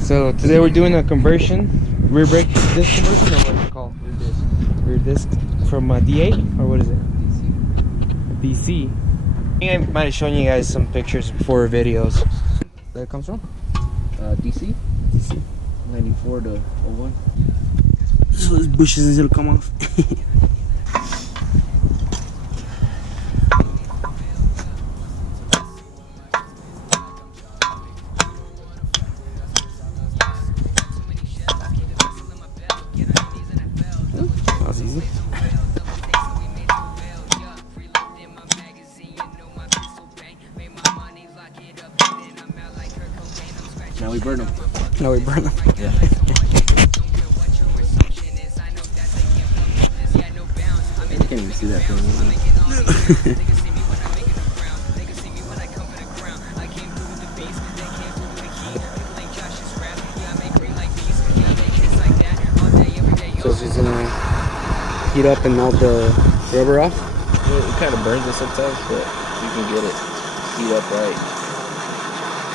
So today we're doing a conversion, rear brake disc conversion, or what is it called? Rear disc from D8, or what is it? DC. I think I might have shown you guys some pictures before videos. That comes from? DC? DC. 94 to 01. So those bushes it'll come off. That was easy. Now we burn them. No, we burn them. Yeah. I can't even see that thing. So she's gonna heat up and melt the rubber off? It kind of burns it sometimes, but you can get it heat up right.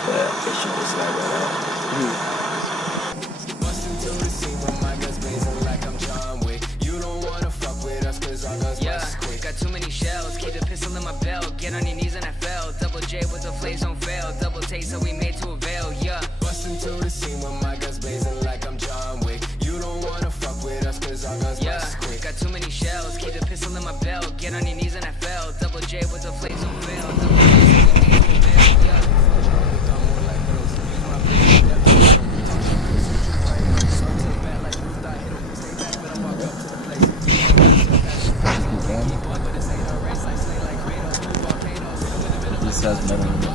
But it should just slide right out. Yeah, got too many shells, keep the pistol in my belt. Get on your knees and I fell. Double J with the flames don't fail. Double taste so we made to avail, yeah. Bust into the scene with my guns blazing like I'm John Wick. You don't wanna fuck with us cause our guns blast quick. Got too many shells, keep the pistol in my belt. Get on your knees and I fell. Double J with the flames don't fail. Double taste so we made to avail, yeah. This has metal in it.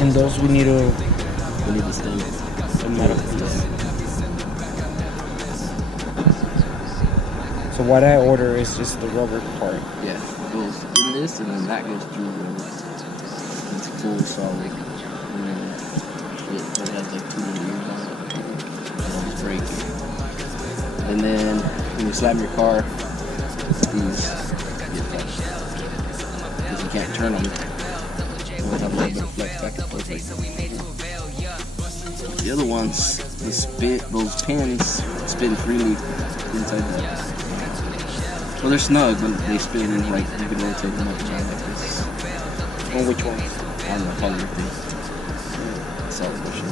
And those we need to the stainless. metal. So what I order is just the rubber part. Yeah, it goes in this and then that goes through the it's full solid. And then it has like 2 little ears on it. And it's breaking. And then when you slam your car, these get flex. Because you can't turn them. We'll have a little bit of flex back and forth. The other ones, those pins spin freely inside the. Well, they're snug, but they spin and like you can rotate them up and down like this. On which ones? On the color thing. Solid bushes.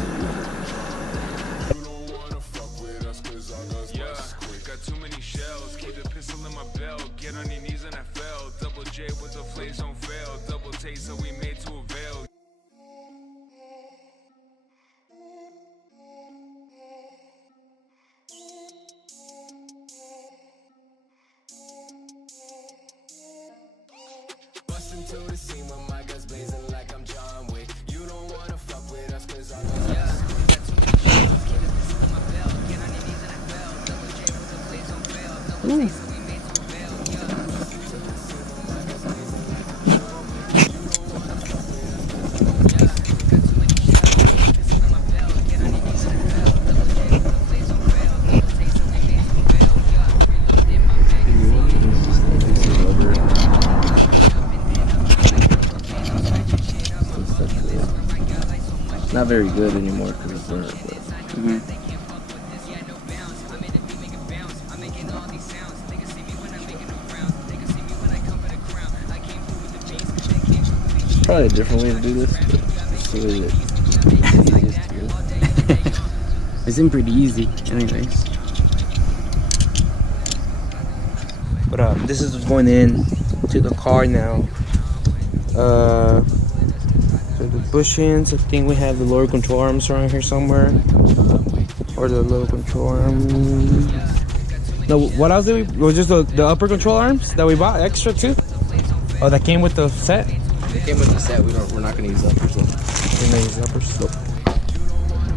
Got too many shells, keep the pistol in my belt. Get on your knees and I fell. Double J with the flames don't fail. Double taste so we made to avail. Bustin' to the scene with my guns blazing like I'm John Wick. You don't wanna fuck with us cause our guns blast quick. Got too many shells, keep the pistol in my belt. Get on your knees and I fell. Double J with the flames don't fail. Double taste so we made to avail, yeah. Not very good anymore because it's burnt, but. Probably a different way to do this, but it's the way that easiest to do. It's been pretty easy, anyways. But this is what's going in to the car now. So the bushings, I think we have the lower control arms around here somewhere, or the lower control arm. No, what else did we? It was just the upper control arms that we bought extra too. Oh, that came with the set. It came with the set. We're not gonna use uppers though. We're gonna use uppers. Nope.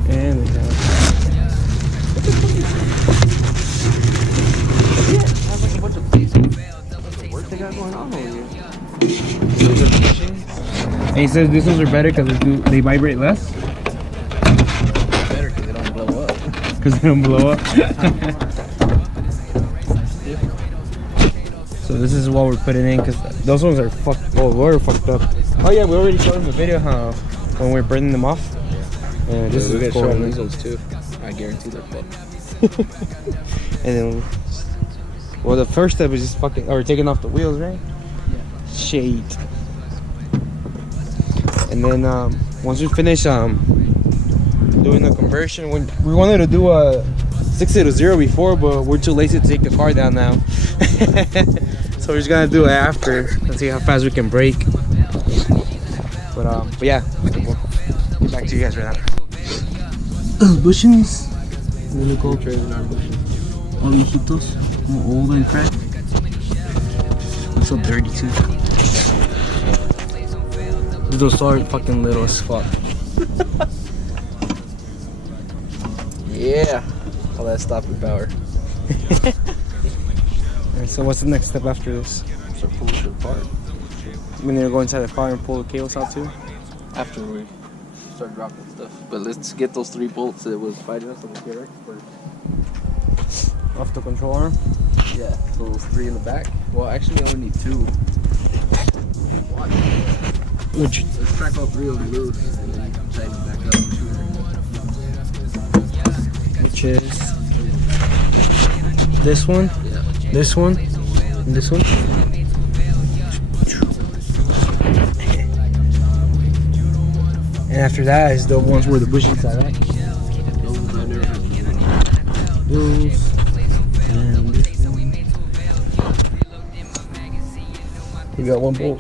And we have. Sounds like a bunch of work they got going on over here. Those are the bushings. And he says these ones are better because they vibrate less. Better because they don't blow up. Because they don't blow up. So this is what we're putting in because those ones are fucked. Well, we're fucked up. Oh yeah, we already showed them the video when we were burning them off. And this We're is gonna show cool. them these ones too. I guarantee they're fucked. And then, well, the first step is just fucking, or taking off the wheels, right? Yeah. Shade. And then once we finish doing the conversion, we wanted to do a 60 to 0 before, but we're too lazy to take the car down now. So we're just gonna do it after and see how fast we can brake. But yeah, we'll get back to you guys right now. Bushings. Really cool. All viejitos, all old and cracked. It's so dirty too. Those are fucking little as fuck. Yeah. All that stopping power. Alright, so what's the next step after this? So pull it apart. We need to go inside the car and pull the cables out too? After we start dropping stuff. But let's get those 3 bolts that was fighting us on the KRX first. Off the control arm? Yeah, those 3 in the back. Well, actually, we only need 2. Which? Let's crack all 3 of them loose and then tighten them back up. Which is this one, Yeah. this one, and this one. And after that is the ones where the bushings are, right? Those I never had. Those and this one. We got 1 bolt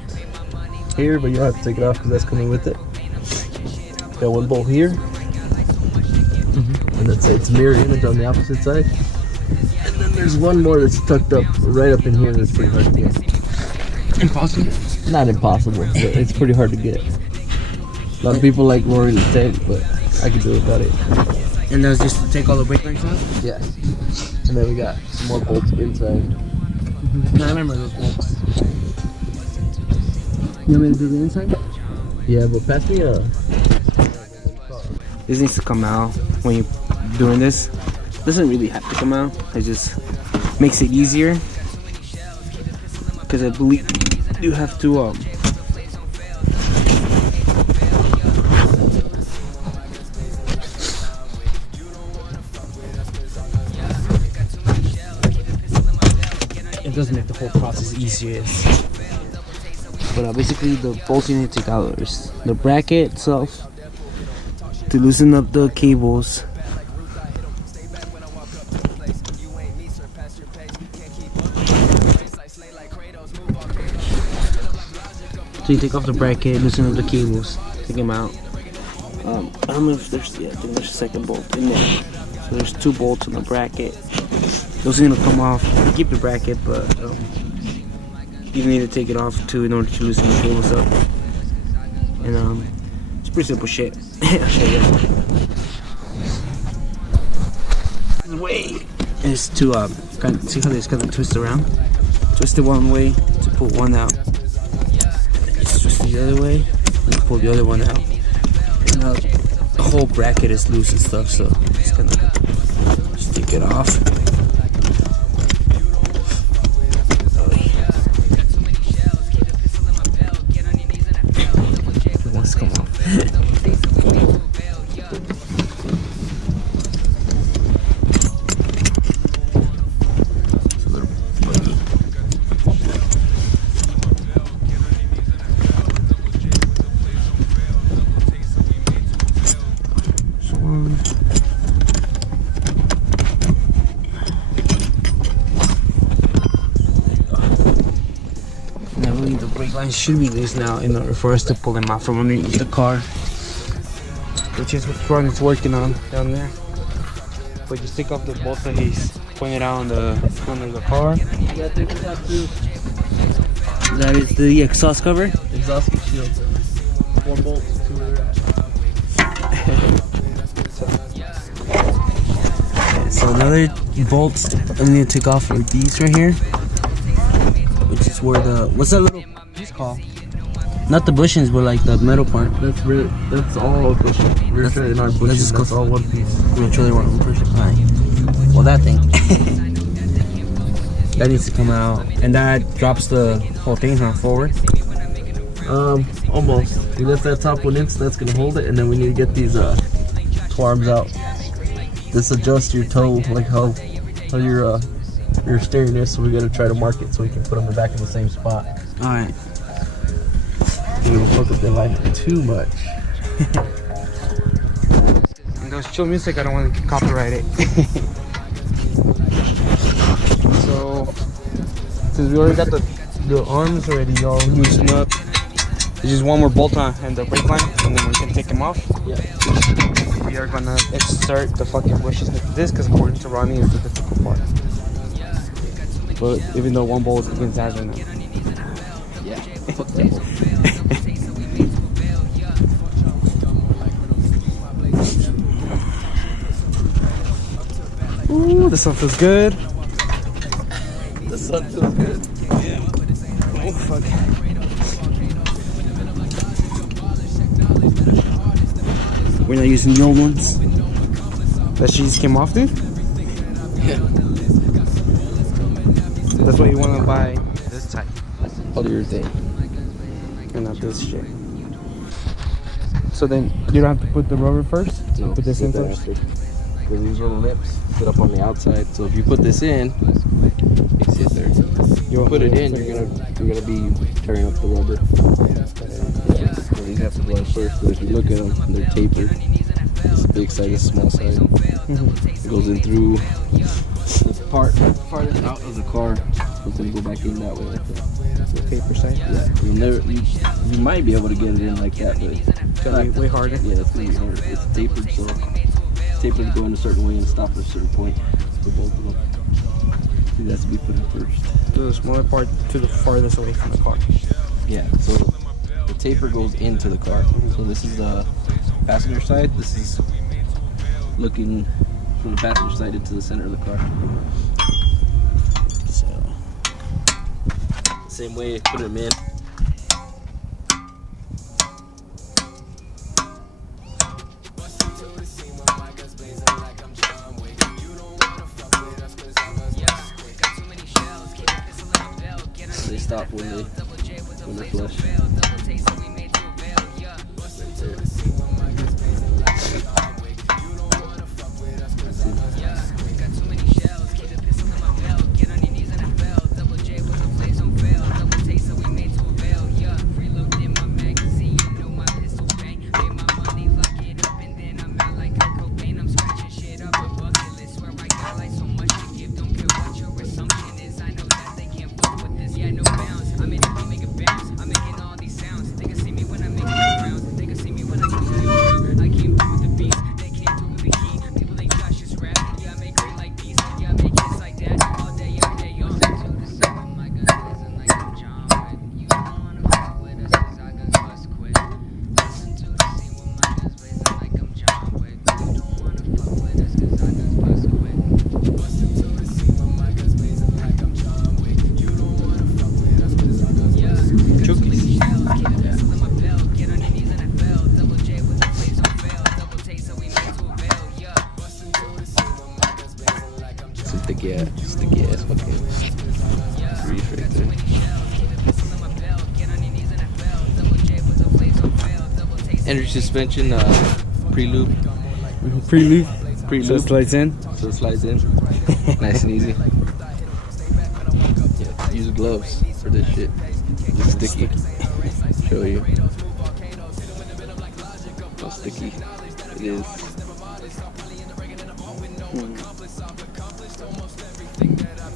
here, but you don't have to take it off because that's coming with it. Got 1 bolt here. And that's it's mirror image on the opposite side. And then there's 1 more that's tucked up right up in here that's pretty hard to get. Impossible. Not impossible, but it's pretty hard to get. A lot of people like lowering the tank, but I can do it without it. And that's just to take all the brake lights out? Yeah. And then we got some more bolts inside. I remember those bolts. You want me to do the inside? Yeah, but pass me a. This needs to come out when you're doing this. Doesn't really have to come out. It just makes it easier. Because I believe you have to it does make the whole process easier. But basically the bolts you need to take out is the bracket itself to loosen up the cables. So you take off the bracket, loosen up the cables, take them out. I don't know if there's, yeah, I think there's a second bolt in there. So there's 2 bolts on the bracket. Those are gonna come off. You keep the bracket, but you need to take it off too in order to loosen the cables up. And it's pretty simple shit. I'll show you. The way is to see how this kind of twist around. Twist it one way to pull one out. Just twist it the other way and pull the other one out. And now the whole bracket is loose and stuff, so just gonna just take it off. It wants to come off. Should be loose now in order for us to pull them out from underneath the car, which is what Ron is working on down there. But just take off the bolt that he's pointed out on the under the car. Yeah, take this out too. That is the exhaust cover. Exhaust shield. 4 bolts, 2 So another bolts I need to take off are these right here, which is where the what's that little piece called? Not the bushings, but like the metal part. That's all bushing. We're trading our bushing. That's all one piece. We're truly one person. Right. Well, that thing that needs to come out, and that drops the whole thing forward. Almost. We left that top one in, so that's gonna hold it, and then we need to get these toe arms out. This adjusts your toe, like how your steering is. So we gotta try to mark it so we can put them back in the same spot. All right. We don't fuck up their life too much. And those chill music, I don't want to copyright it. So, since we already got the arms already all loosened up, there's just one more bolt on and the brake line, and then we can take them off. Yeah. We are gonna insert the fucking bushes like this, because according to Ronnie, it's the difficult part. But even though one bolt is against that right now. Yeah. Fuck that bolt. Ooh, the sun feels good. The sun feels good. Oh fuck. We're not using the old ones. That she just came off, dude? Yeah. That's why you want to buy this type. Polyurethane. And not this shit. So then you don't have to put the rubber first? No, Put this in that first? Because these little lips sit up on the outside. So if you put this in, you see it there. You put it in, you're gonna be tearing up the rubber. Yeah. So these have to go in first. But if you look at them, they're tapered. This big side, this small side. It goes in through the part farthest out of the car. It's gonna go back in that way like that. The paper side? Yeah. You might be able to get it in like that, but It's gonna be way harder. yeah, it's gonna be hard. It's tapered, so it's tapered to go in a certain way and stop at a certain point for both of them. It has to be put in first. Do the smaller part to the farthest away from the car. Yeah, so the taper goes into the car. So this is the passenger side. This is looking from the passenger side into the center of the car. So same way, put them in. They stop when they're flush. Sticky ass fucking grease right there. Energy suspension, pre-lube. Pre-lube? So it Pre-lube. slides in? So it slides in. Nice and easy. Yeah, use gloves for this shit. It's sticky. Show you how sticky it is.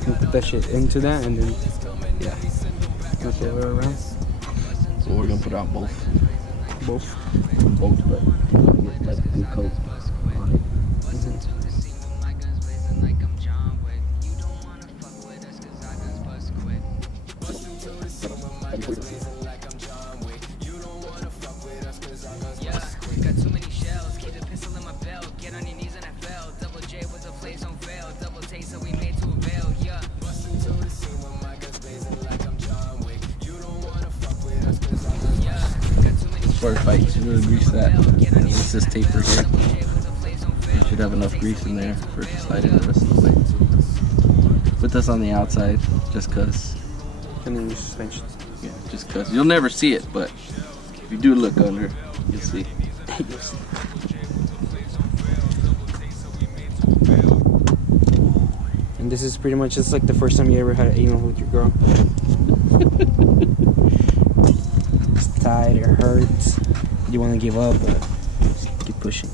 You put that shit into that and then Yeah. go the other way around. So we're gonna put out both, Both. but get like a good coat on it. Got too many shells, keep the pistol in my belt. Get on your knees and I fell. Double J with the flames on fail. Double taste so we made to avail, yeah. Bustin' to the scene with my guns blazing like I'm John Wick. You don't wanna fuck with us cause I'm yeah. Got too many For a fight, you should really grease that. It's this taper here. You should have enough grease in there for it to slide in the rest of the way. Put this on the outside, just cause. And then use suspension. Yeah, just cause you'll never see it, but if you do look under, you'll see. And this is pretty much just like the first time you ever had an anal with your girl. It's tight, it hurts. You want to give up, but keep pushing.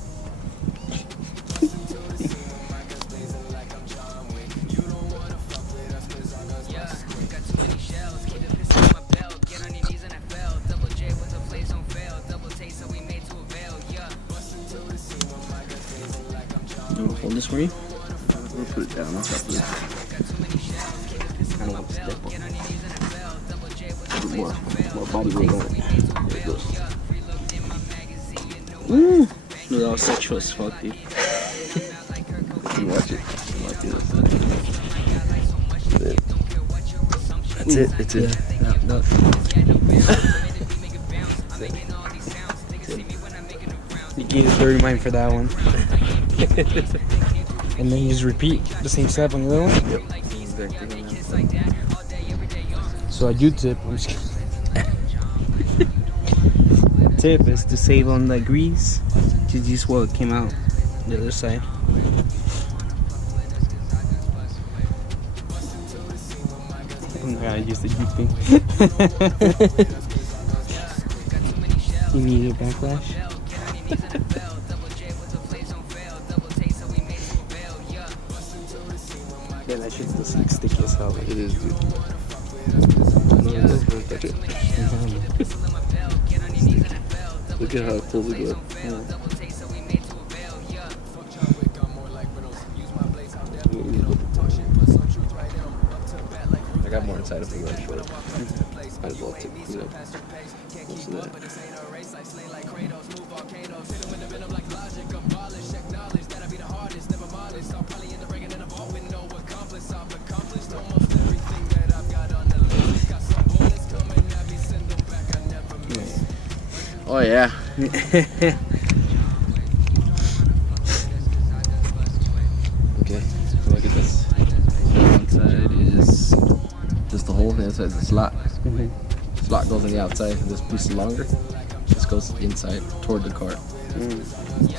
You want to hold this for you? We'll put it down on top of this. I don't want to step on it. Put more body weight on it. There it goes. Woo! They're all sexual as fuck, dude. You watch it. That's it. That's it. No. You get a dirty mind for that one. And then you just repeat the same step on the other one. Yep. So I do tip. I'm just kidding. Tip is to save on the grease. Just use what came out the other side. I'm not gonna use the Jeep thing. Immediate backlash. Yeah, that shit's just like sticky as hell. It is, dude. No, it doesn't really touch it. Look at how cool we go. I got more inside of the right short. Might as well take most of that. Oh yeah. Okay, look at this. One side is just the hole, the other side is the slot. Slot goes on the outside, and this piece is longer. This goes inside toward the car.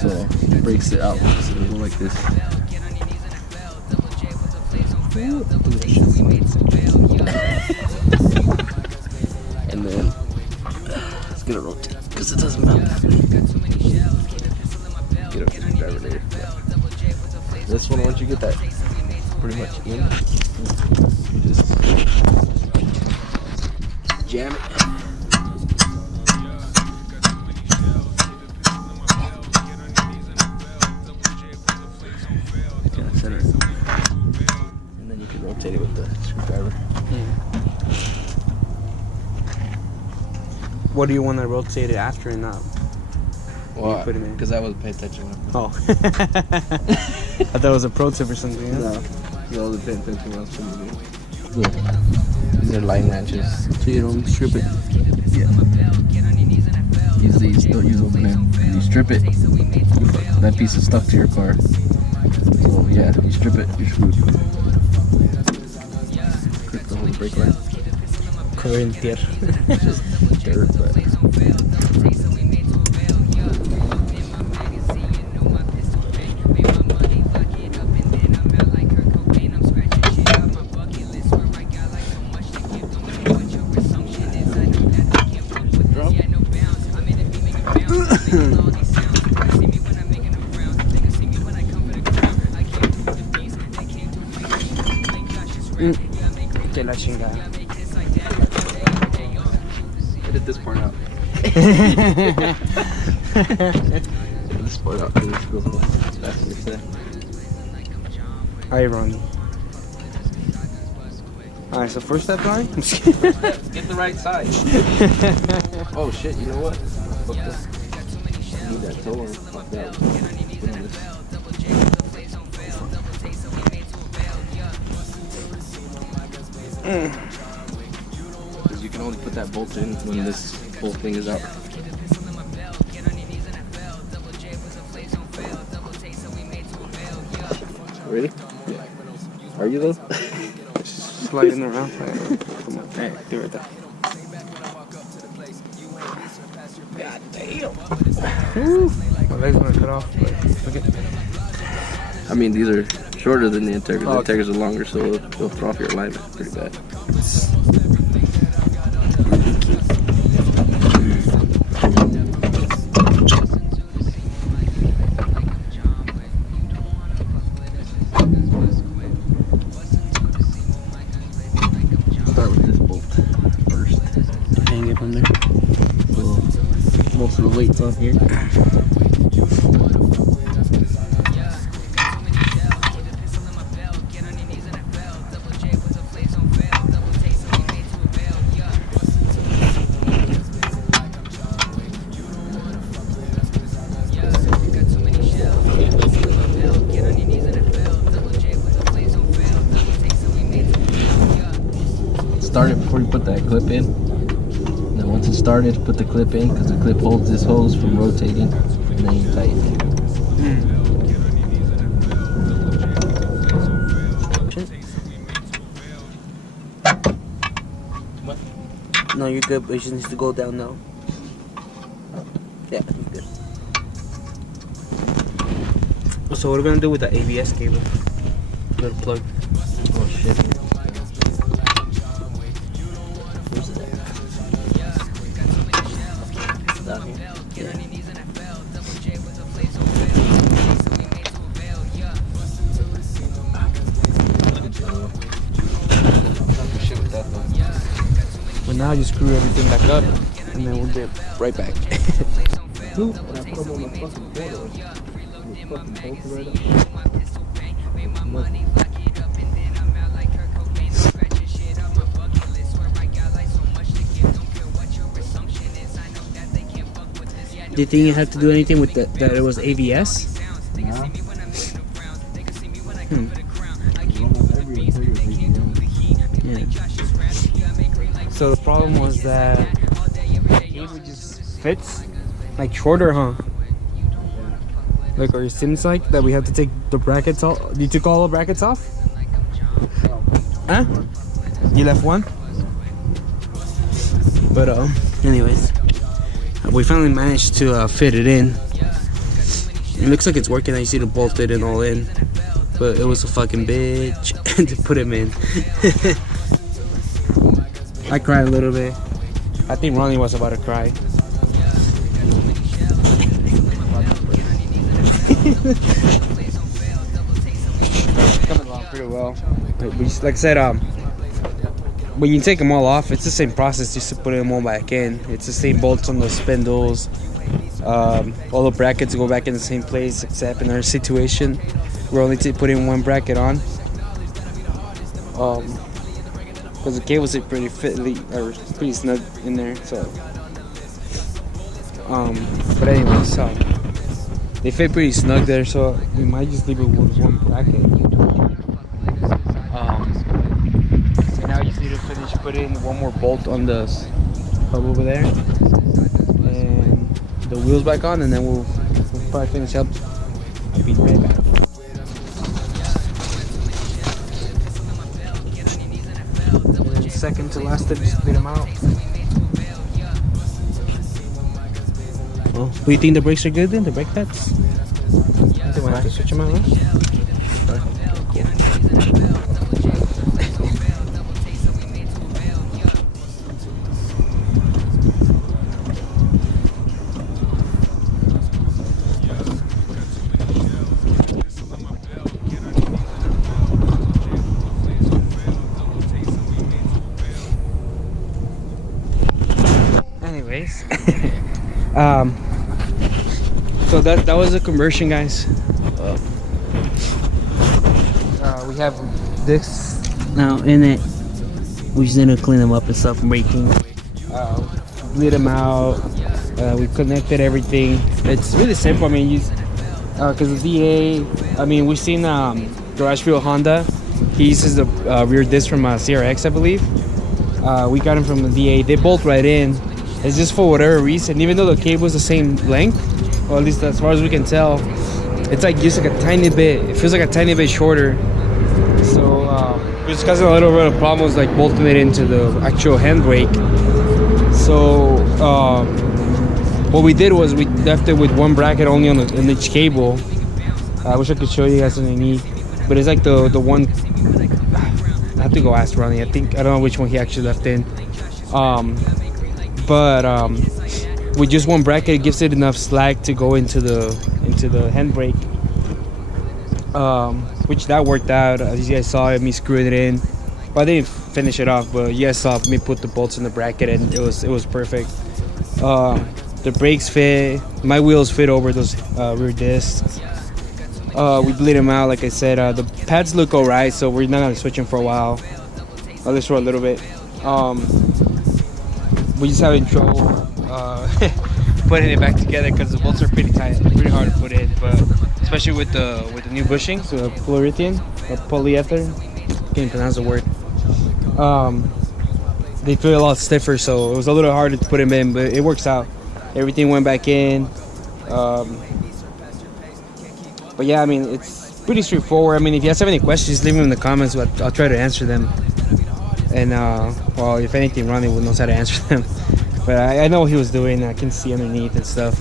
So it breaks it out, so it'll go like this. And then it's gonna rotate because it doesn't melt. Get a driver there. This one, once you get that pretty much in, just jam it. Kind of center it. And then you can rotate it with the screwdriver. What do you want to rotate it after and not? Well, put it in? because I wasn't paying attention. Oh. I thought it was a pro tip or something. Yeah? No, you all paying attention when I was filming it. These are line wrenches, so you don't strip it. Yeah. Use these, don't use them, man. You strip it, that piece is stuck to your car. So yeah, you strip it, you're screwed. Grip the whole brake light. Corinthian. Just dirt, but. Que la chingada. Edit this part out. Edit this part out because it goes as fast as you say. Alright, Ronnie. Alright, so first step, Ronnie? Get the right side. Oh shit, you know what? Fuck this. I need that toe or fuck that. Put on this. Because you can only put that bolt in when this whole thing is out. Ready? Yeah. Are you though? Sliding around. Come on. Hey, do it there. Ooh, my leg's gonna cut off. But okay. I mean, these are shorter than the Integers. The Integers are longer, so they'll throw off your alignment pretty bad. Start with this bolt first. Hang it from there. So most of the weight's on here. Start it before you put that clip in. And then once it's started, put the clip in because the clip holds this hose from rotating, and then you tighten it. What? No, you're good, but it just needs to go down now. Yeah, you're good. So what are we gonna do with the ABS cable? Little plug. Oh shit. But now you screw everything back up, and then we'll get right back. Do you think you have to do anything with that it was ABS? No. Yeah. So the problem was that the cable just fits like shorter, huh? Like or it seems like that we have to take the brackets off. You took all the brackets off? Huh? You left one? But anyways, we finally managed to fit it in. It looks like it's working. I see the bolted and all in, but it was a fucking bitch to put him in. I cried a little bit. I think Ronnie was about to cry. Coming along pretty well. Like I said, when you take them all off, it's the same process just to put them all back in. It's the same bolts on the spindles. All the brackets go back in the same place, except in our situation, we're only putting one bracket on. Because the cables are pretty pretty snug in there. So, but anyways, they fit pretty snug there, so we might just leave it with one bracket. And now you just need to finish putting one more bolt on the hub over there, and the wheels back on, and then we'll probably finish up. I'll be right back. And then second to last step, just split them out. Well, do you think the brakes are good then? The brake pads? I think we'll have to switch them out, huh? Anyways, so that was the conversion, guys. We have this now in it. We just need to clean them up and stuff, braking. Bleed them out. We connected everything. It's really simple. I mean, because the DA. I mean, we've seen Garage Fuel Honda. He uses the rear disc from CRX, I believe. We got him from the DA. They bolt right in. It's just for whatever reason, even though the cable is the same length, or at least as far as we can tell, it's like just like a tiny bit. It feels like a tiny bit shorter. So it's causing a little bit of problems, like bolting it into the actual handbrake. So what we did was we left it with one bracket only on each cable. I wish I could show you guys underneath, but it's like the one. I have to go ask Ronnie. I don't know which one he actually left in. With just one bracket, it gives it enough slack to go into the handbrake. Which that worked out. As you guys saw me screwing it in. Well, I didn't finish it off, but you guys saw me put the bolts in the bracket, and it was perfect. The brakes fit. My wheels fit over those rear discs. We bleed them out, like I said. The pads look alright, so we're not gonna switch them for a while, at least for a little bit. We just having trouble putting it back together because the bolts are pretty tight, pretty hard to put in. But especially with the new bushings, so polyurethane or polyether, can't pronounce the word. They feel a lot stiffer, so it was a little harder to put them in, but it works out. Everything went back in. But yeah, I mean, it's pretty straightforward. I mean, if you guys have any questions, leave them in the comments. I'll try to answer them. And well, if anything, Ronnie knows how to answer them. But I know what he was doing. I can see underneath and stuff.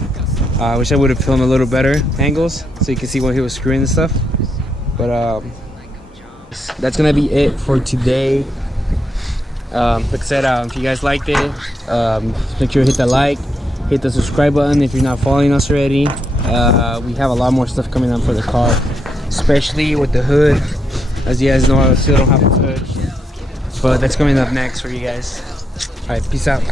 I wish I would have filmed a little better angles so you can see what he was screwing and stuff. But that's gonna be it for today. Like I said, if you guys liked it, make sure to hit that like, hit the subscribe button if you're not following us already. We have a lot more stuff coming on for the car, especially with the hood. As you guys know, I still don't have a hood, but that's coming up next for you guys. All right, peace out.